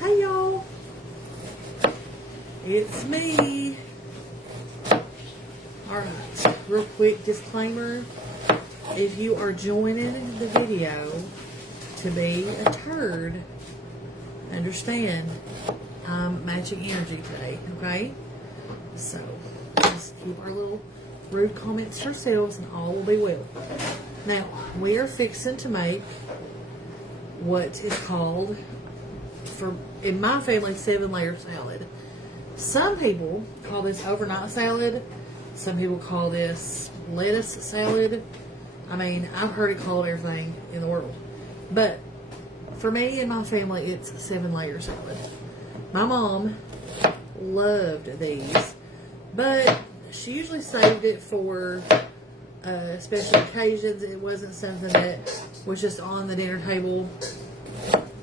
Hey y'all, it's me. Alright, real quick disclaimer. If you are joining the video to be a turd, understand I'm matching energy today, okay? So, just keep our little rude comments to ourselves and all will be well. Now, we are fixing to make what is called, in my family, 7-layer salad. Some people call this overnight salad. Some people call this lettuce salad. I mean, I've heard it called everything in the world. But for me and my family, it's 7-layer salad. My mom loved these, but she usually saved it for special occasions. It wasn't something that was just on the dinner table,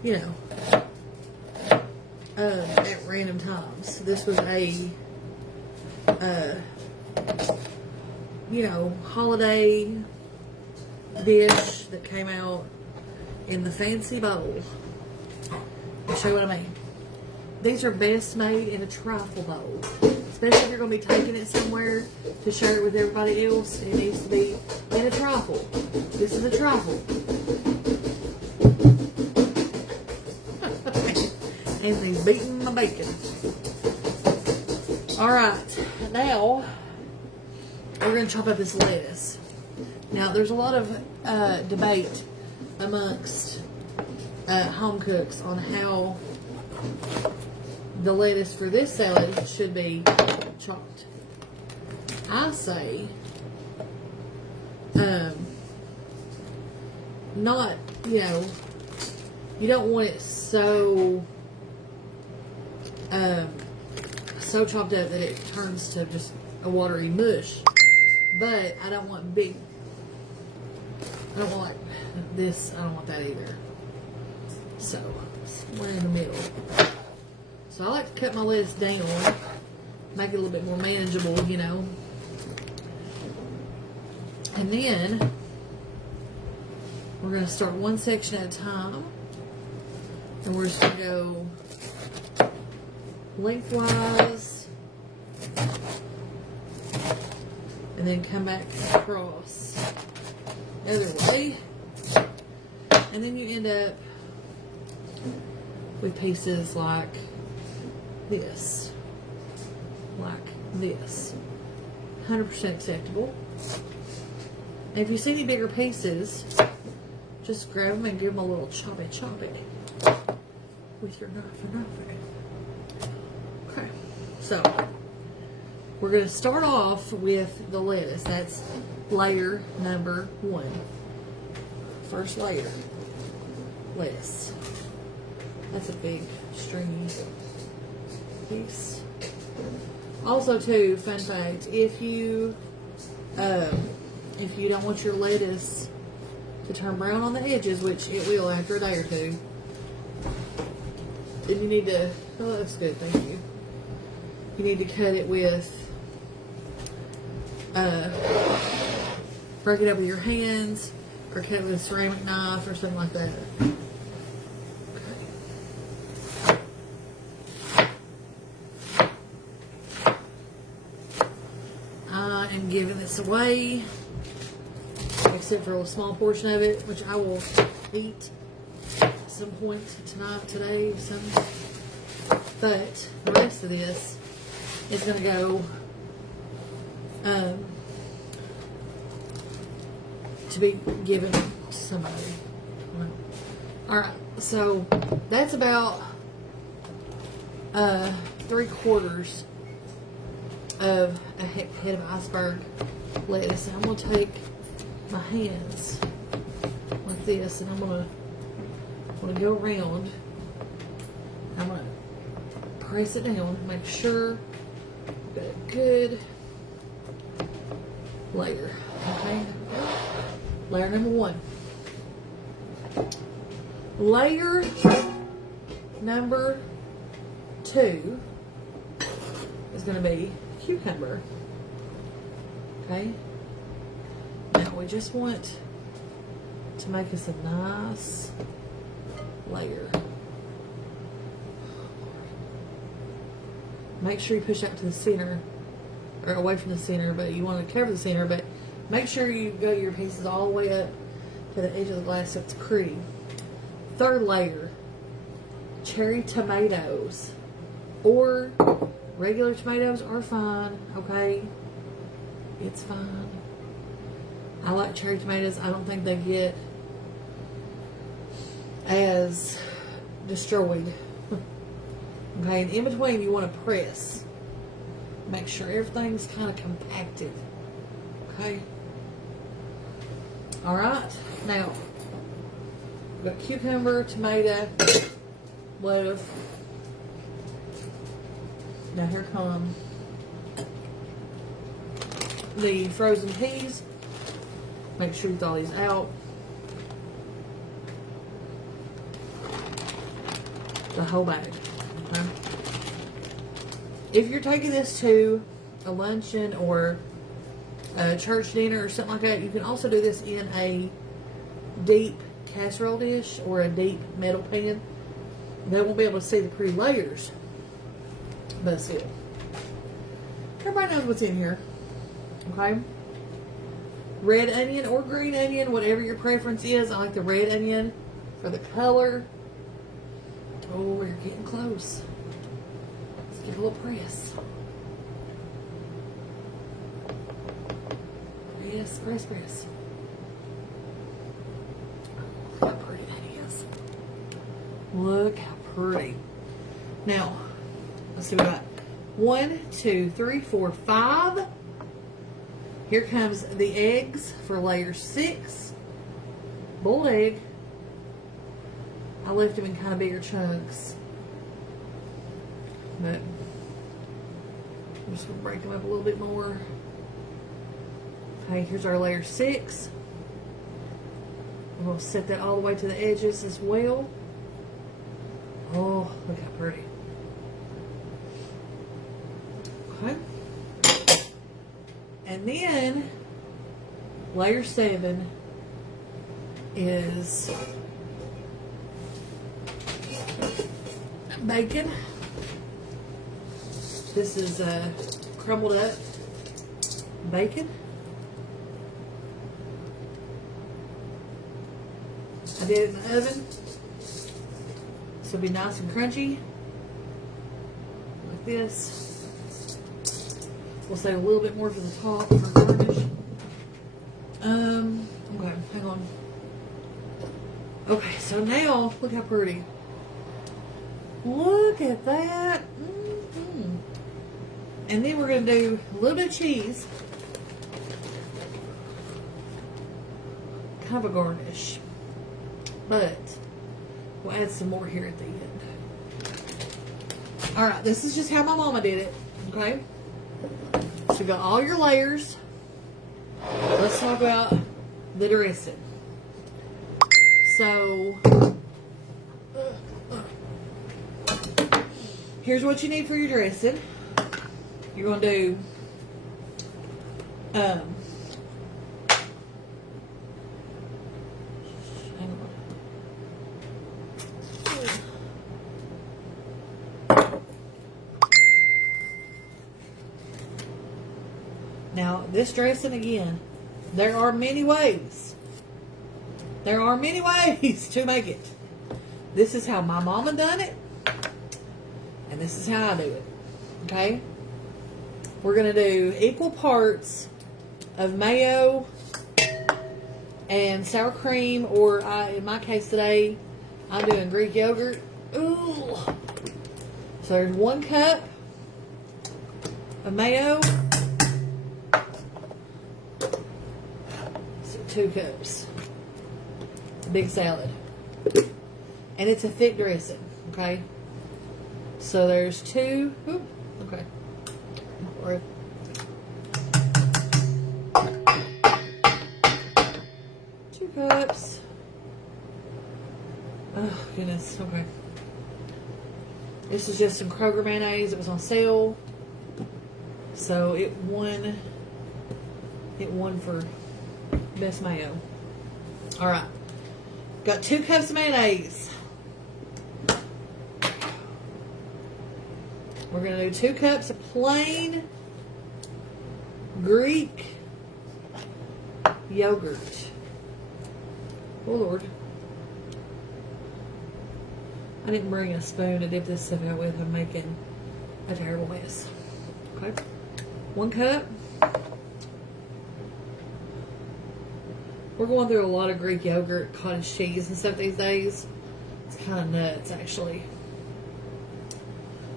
you know, at random times. This was a, you know, holiday dish that came out in the fancy bowl. I'll show you what I mean. These are best made in a trifle bowl. Especially if you're going to be taking it somewhere to share it with everybody else. It needs to be in a trifle. This is a trifle. Anthony's beating my bacon. Alright, now we're going to chop up this lettuce. Now, there's a lot of debate amongst home cooks on how the lettuce for this salad should be chopped. I say, not, you know, you don't want it so chopped up that it turns to just a watery mush. But I don't want big, I don't want this, I don't want that either. So, somewhere in the middle. So I like to cut my lettuce down, make it a little bit more manageable, you know. And then, we're going to start one section at a time. And we're just going to go lengthwise. And then come back across the other way. And then you end up with pieces like this. Like this. 100% acceptable. And if you see any bigger pieces, just grab them and give them a little choppy with your knife. Okay. So, we're going to start off with the lettuce. That's layer number 1. First layer. Lettuce. That's a big stringy piece. Also, too, fun fact: if you don't want your lettuce to turn brown on the edges, which it will after a day or two, then you need to. Oh, that's good. Thank you. You need to cut it with. Break it up with your hands, or cut it with a ceramic knife, or something like that. I'm giving this away, except for a small portion of it, which I will eat at some point today. But the rest of this is going to go to be given to somebody. Alright, so that's about 3/4 of a head of iceberg lettuce. And I'm going to take my hands like this, and I'm going to go around. I'm going to press it down, make sure I've got a good layer. Okay, layer number 1. Layer number 2 is going to be cucumber. Okay, now we just want to make us a nice layer. Make sure you push out to the center, or away from the center, but you want to cover the center, but make sure you go your pieces all the way up to the edge of the glass so it's pretty. Third layer, cherry tomatoes, or regular tomatoes are fine, okay? It's fine. I like cherry tomatoes. I don't think they get as destroyed. Okay, and in between you want to press. Make sure everything's kind of compacted. Okay. Alright, now we've got cucumber, tomato, lettuce. Now here come the frozen peas. Make sure you thaw these out. The whole bag. Okay. If you're taking this to a luncheon or a church dinner or something like that, you can also do this in a deep casserole dish or a deep metal pan. They won't be able to see the pretty layers, but still. Everybody knows what's in here. Okay? Red onion or green onion, whatever your preference is. I like the red onion for the color. Oh, we're getting close. Let's give a little press. Press, press, press. Look how pretty that is. Look how pretty. Now, let's see, we got 1, 2, 3, 4, 5. Here comes the eggs for layer 6. Boiled egg. I left them in kind of bigger chunks. But I'm just going to break them up a little bit more. Okay, here's our layer 6. We'll set that all the way to the edges as well. Oh, look how pretty. Okay. And then layer 7 is bacon. This is crumbled up bacon. I did it in the oven, so it'll be nice and crunchy, like this. We'll save a little bit more for the top for garnish. Okay, hang on. Okay, so now, look how pretty. Look at that. And then we're going to do a little bit of cheese. Kind of a garnish. But we'll add some more here at the end. Alright, this is just how my mama did it. Okay? So you got all your layers. Let's talk about the dressing. So here's what you need for your dressing. You're going to do now this dressing again, there are many ways. There are many ways to make it. This is how my mama done it, and this is how I do it. Okay? We're going to do equal parts of mayo and sour cream, or in my case today, I'm doing Greek yogurt. Ooh. So there's 1 cup of mayo. So 2 cups. It's a big salad. And it's a thick dressing, okay? So there's 2. Ooh, okay. Or 2 cups. Oh, goodness. Okay. This is just some Kroger mayonnaise. It was on sale. So it won for best mayo. Alright. Got 2 cups of mayonnaise. We're going to do 2 cups of plain Greek yogurt. Oh, Lord. I didn't bring a spoon to dip this stuff out with. I'm making a terrible mess. Okay. 1 cup. We're going through a lot of Greek yogurt, cottage cheese, and stuff these days. It's kind of nuts, actually.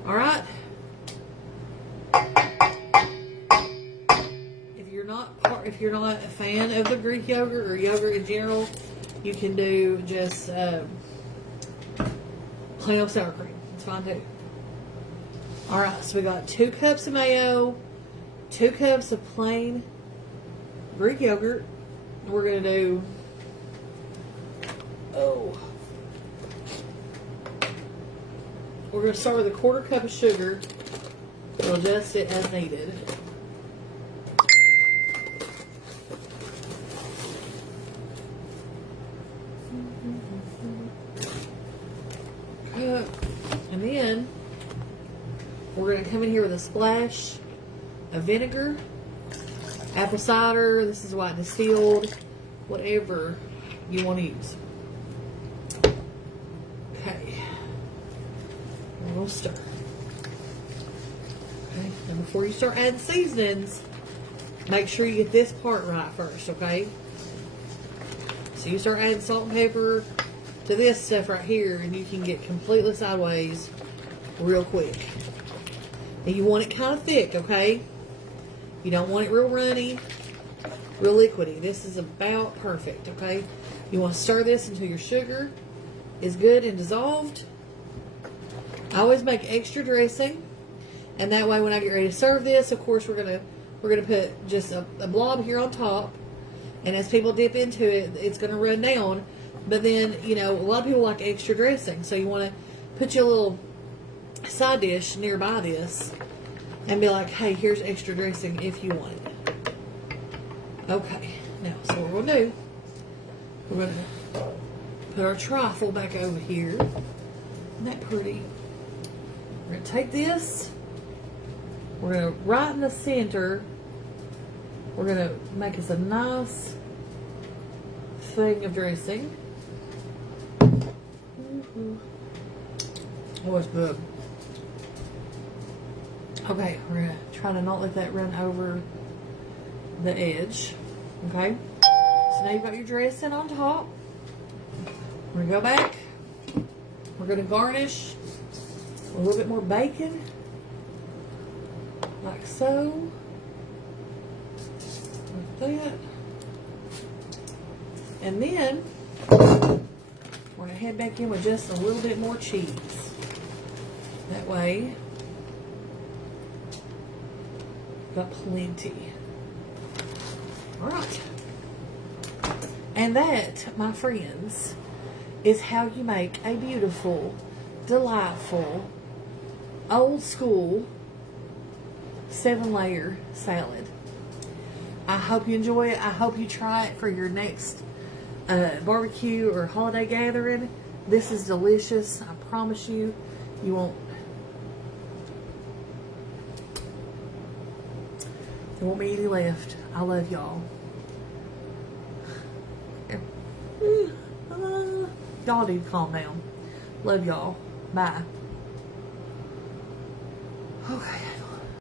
All right. If you're not a fan of the Greek yogurt or yogurt in general, you can do just plain old sour cream. It's fine too. All right, so we got 2 cups of mayo, 2 cups of plain Greek yogurt. We're gonna do we're gonna start with a 1/4 cup of sugar. We'll adjust it as needed. And then we're going to come in here with a splash of vinegar, apple cider. This is white distilled, whatever you want to use. Okay. And we'll stir. Okay. And before you start adding seasonings, make sure you get this part right first, okay? So you start adding salt and pepper to this stuff right here, and you can get completely sideways real quick. And you want it kind of thick, okay? You don't want it real runny, real liquidy. This is about perfect, okay? You want to stir this until your sugar is good and dissolved. I always make extra dressing, and that way when I get ready to serve this, of course we're gonna put just a blob here on top, and as people dip into it, it's gonna run down. But then, you know, a lot of people like extra dressing, so you want to put your little side dish nearby this and be like, hey, here's extra dressing if you want it. Okay, now, so what we're going to do, we're going to put our trifle back over here. Isn't that pretty? We're going to take this, we're going to, right in the center, we're going to make us a nice thing of dressing. Oh, it's good. Okay, we're going to try to not let that run over the edge. Okay? So now you've got your dressing on top. We're going to go back. We're going to garnish a little bit more bacon. Like so. Like that. And then we're going to head back in with just a little bit more cheese. That way, got plenty. All right. And that, my friends, is how you make a beautiful, delightful, old school 7-layer salad. I hope you enjoy it. I hope you try it for your next barbecue or holiday gathering. This is delicious. I promise you, you won't. There won't be any left. I love y'all. Y'all need to calm down. Love y'all. Bye. Okay.